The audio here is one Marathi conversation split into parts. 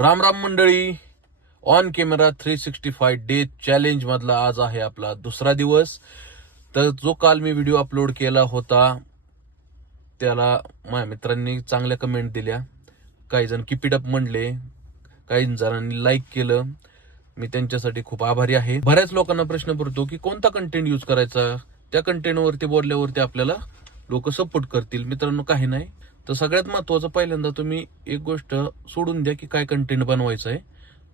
राम राम मंडळी. ऑन कॅमेरा 365 डे चॅलेंज मधला आज आहे आपला दुसरा दिवस. तर जो काल मी व्हिडिओ अपलोड केला होता त्याला माझ्या मित्रांनी चांगल्या कमेंट दिल्या. काही जण कीप इट अप म्हणले, काही जणांनी लाईक केलं. मी त्यांच्यासाठी खूप आभारी आहे. बऱ्याच लोकांना प्रश्न पडतो की कोणता कंटेंट यूज करायचा, त्या कंटेंटवरती बोलल्यावरती आपल्याला लोक सपोर्ट करतील. मित्रांनो, काही नाही. तर सगळ्यात महत्वाचं, पहिल्यांदा तुम्ही एक गोष्ट सोडून द्या की काय कंटेंट बनवायचं आहे.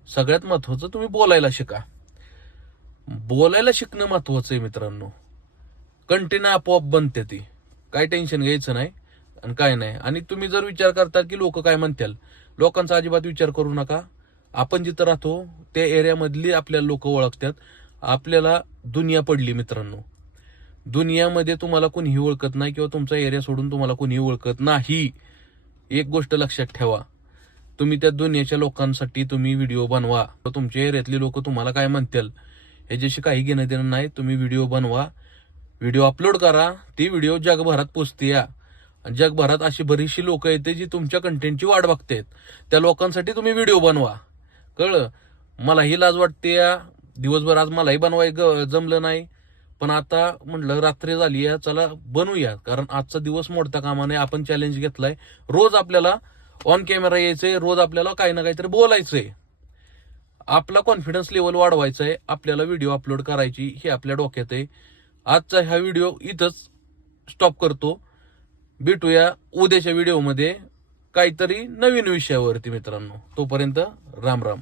सगळ्यात महत्वाचं तुम्ही बोलायला शिका. बोलायला शिकणं महत्वाचं आहे मित्रांनो. कंटेंट आपोआप बनते, ती काय टेन्शन घ्यायचं नाही आणि काय नाही. आणि तुम्ही जर विचार करता की लोक काय म्हणतील, लोकांचा अजिबात विचार करू नका. आपण जिथं राहतो त्या एरियामधली आपल्याला लोक ओळखतात. आपल्याला दुनिया पडली मित्रांनो. दुनियामध्ये तुम्हाला कोणीही ओळखत नाही किंवा तुमचा एरिया सोडून तुम्हाला कोणीही ओळखत नाही. एक गोष्ट लक्षात ठेवा, तुम्ही त्या दुनियाच्या लोकांसाठी तुम्ही व्हिडिओ बनवा. तुमच्या एरियातली लोक तुम्हाला काय म्हणतील ह्याच्याशी काही घेणं देणं नाही. तुम्ही व्हिडिओ बनवा, व्हिडिओ अपलोड करा, ती व्हिडिओ जगभरात पोचते. या जगभरात अशी बरीचशी लोक येते जी तुमच्या कंटेंटची वाट बघतात. त्या लोकांसाठी तुम्ही व्हिडिओ बनवा. कळलं? मलाही लाज वाटते या दिवसभर, आज मलाही जमलं नाही. पण आता म्हटलं रात्री झाली आहे, चला बनवूया. कारण आजचा दिवस मोडता कामा नये. आपण चॅलेंज घेतलाय. रोज आपल्याला ऑन कॅमेरा यायचंय, रोज आपल्याला काही ना काहीतरी बोलायचंय. आपला कॉन्फिडन्स लेवल वाढवायचा आहे. आपल्याला व्हिडिओ अपलोड करायची हे आपल्या डोक्यात आहे. आजचा हा व्हिडिओ इथंच स्टॉप करतो. भेटूया उद्याच्या व्हिडिओमध्ये काहीतरी नवीन विषयावरती मित्रांनो. तोपर्यंत राम राम.